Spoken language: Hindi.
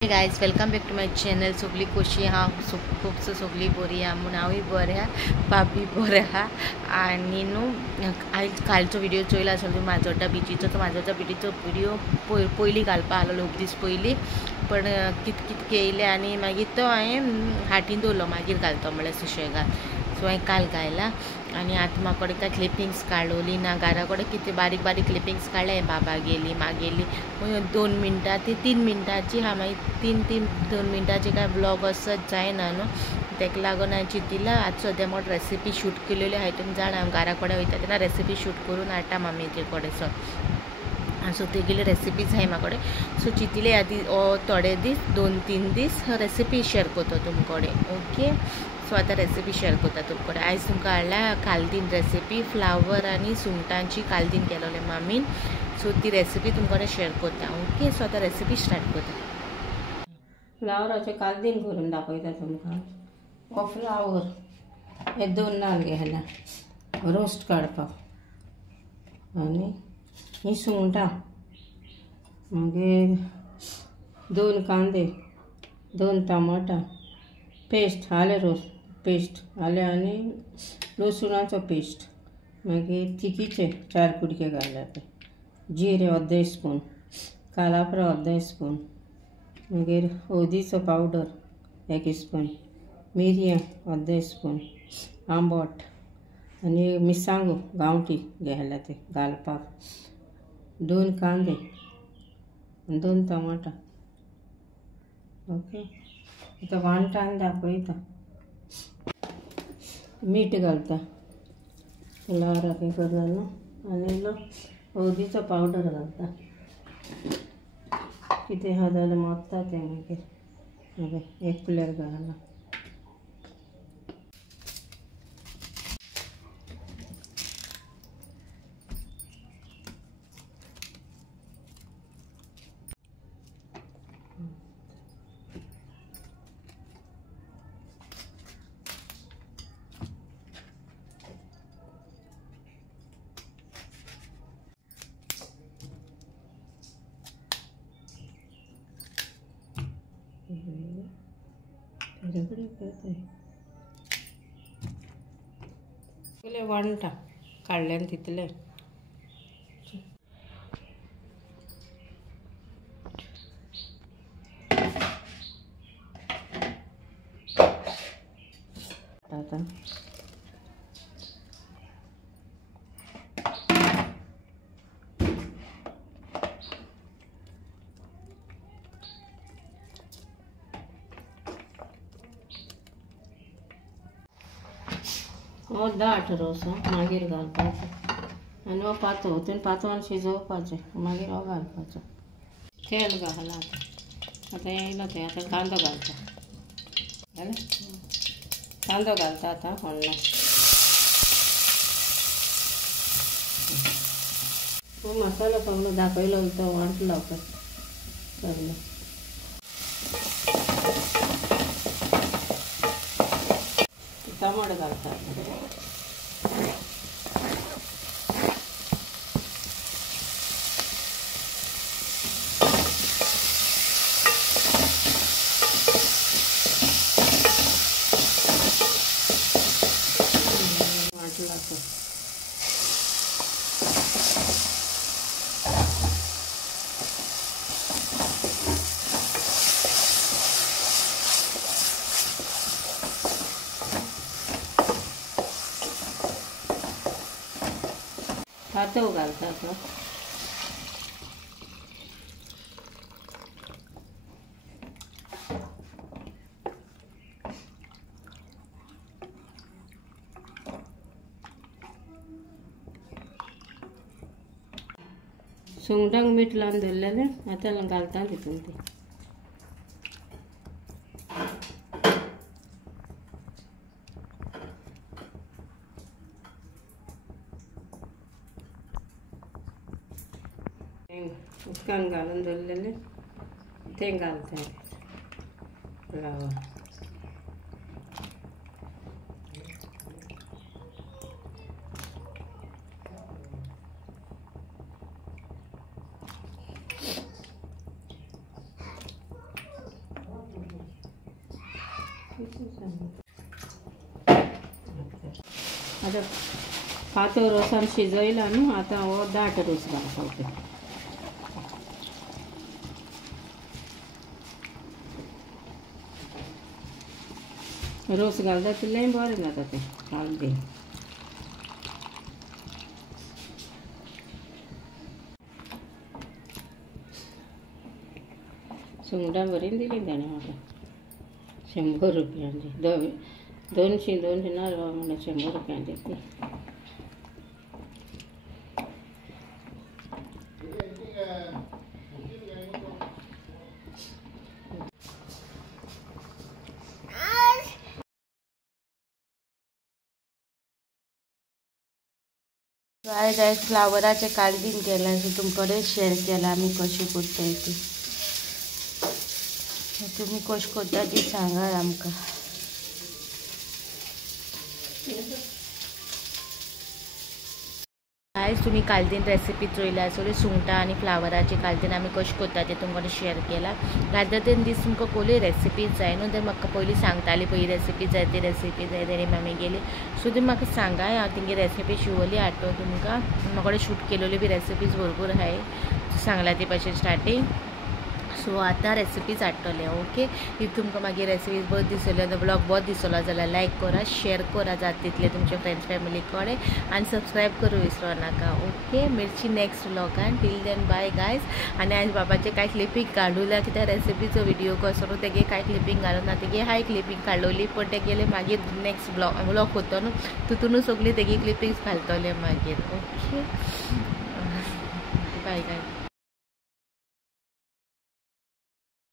Hey guys, welcome back to my channel. सगळी कशी आहा? खूप सगळी बरी आहा म्हणून हांवूय बरें आहा, बाबी बरें आहा. आनी न्हू आयज कालचो व्हिडिओ चोयला आसलो तुमी माजोड्डा बिचीचो. तो माजोड्डा बिचीचो व्हिडिओ पयलीं घालपा आसलो 2 दीस पयलीं, पण कित केले आनी मागीर तो हांवें हातीन दवरलो, मागीर घालता म्हणल्यार सुशेगाद. सो हांवें काल घायला. आनी आतां म्हाका कडेन काय क्लिपिंग्स काडोली ना, घरा कडेन कितें बारीक बारीक क्लिपिंग्स काडले. बाबा गेली, मा गेली, 2 मिनटां ती 3 मिनटांची हा, मागीर 2 मिनटांची काय ब्लॉग असोच जायना न्हू. ताका लागून हांवें चिंतिल्लें आतां सद्या म्हाका रेसिपी शूट केलेली आहाय. तुमी जाणा हांव घरा कडेन वयता तेन्ना रेसिपी शूट करून हाडटा मम्मीचे कडेन. सो तेगेली रेसिपीज आहाय म्हाका कडेन. सो चिंतिल्लें आदी थोडे दीस 2-3 दीस रेसिपी शेअर करता तुमचे कडेन. ओके, सो आतां रेसिपी शेअर करता तुमचे कडेन. आयज तुमकां हाडल्या कालदीन रेसिपी, फ्लावर आनी सुंगटांची कालदीन केलोलें मामीन. सो ती रेसिपी तुमचे कडेन शेअर करता. ओके, सो आतां रेसिपी स्टार्ट करता. फ्लावराचे कालदीन करून दाखयता तुमकां. हो फ्लावर हे 2 नाल्ल घेतला रोस्ट काडपाक, आनी ही सुंगटां, मागीर 2 कांदे, 2 टमाटां, पेस्ट आलें रोस पेस्ट, आलें आनी लसुणाचो पेस्ट, मागीर तिखीचे 4 कुडके घालप, जिरे अर्दें स्पून, कालाफ्रां अर्दें स्पून, मागीर हळदीचो पावडर 1 स्पून, मिरयां अर्दें स्पून, आंबट आनी मिरसांगो गांवठी घेतला ते घालपाक, 2 कांदे, 2 टमाटां. ओके, आतां वांटण दाखयता. मीठ घालता फ्लावराक हें करता न्हू, आनी इल्लो हळदीचो पावडर घालता. कितें आहा जाल्यार मोडटा तें मागीर. 1 प्लेट घाला. इतलें वांटा काडलें तितलें. आतां हो दाट रोस मागीर घालपाचो, आनी हो पातळ, हितून पातळ शिजोवपाचें, मागीर हो घालपाचो. तेल घाला आतां येयलो तें. आतां कांदो घालता. जालें, कांदो घालता आतां व्हडलो. हो मसालो सगळो दाखयलो तो वांटलो पळय सगळो. टमाट घालता. वाटला तो पातळ घालता तो. सुंगटांक मीठ लावन दवरलेलें आतां घालता तितून तें. उदकान घालून दवरलेलें तें घालता फ्लावर. आता पातळ रसान शिजयला न्हू, आता हो दाट रोस घालपाक. रोस घालता ते लय बरें जाता तें कालदें. सुंगटां बरी दिली ताणें म्हाका 100 रुपयांची. 200 नाल्ल म्हणल्यार 100 रुपयांची ती. आज फ्लावराचे कालदीन केला, सो तुमकडे शेअर केला आम्ही कशी करता ती. तुम्ही कशी करता ती सांगा आमकां. गायज तुम्ही कालदीन रेसिपी चोयला आसतली. सुंगटां आनी फ्लावराची कालदीन आमी कशें करता तें तुमकां शेअर केला. रादर देन दीस तुमकां पयली रेसिपी जाय न्हू, तर म्हाका पयलीं सांगताली पळय रेसिपी जाय ती रेसिपी जाय तेणी आमी गेली. सो तुमी म्हाका सांगाय, हांव तेंगे रेसिपी शिवली हाडटो तुमकां. म्हाका कडेन शूट केलेली बी रेसिपीज भरपूर आहाय, सांगला ती भाशेन स्टार्टींग. सो आतां रेसिपीज हाडटले. ओके, इफ तुमकां मागीर रेसिपीज बरो दिसल्यो, तो ब्लॉग बरो दिसलो जाल्यार लायक करा, शेअर करा जाता तितले तुमच्या फ्रेंड्स फॅमिली कडेन, आनी सबस्क्रायब करूं विसरो नाका. ओके, मेळची नेक्स्ट व्लॉगान. Till then bye guys. आनी आयज बाबाचें कांय क्लिपींग काडूला, कित्याक रेसिपीचो व्हिडिओ कसो न्हू, तेगे कांय क्लिपींग घालून ना. तेगे हाय क्लिपींग काडलोली, पण तेगेले मागीर नेक्स्ट व्लॉग करता न्हू, तितूनच सगळी तेगी क्लिपींग्स घालतले मागीर. Okay, bye guys.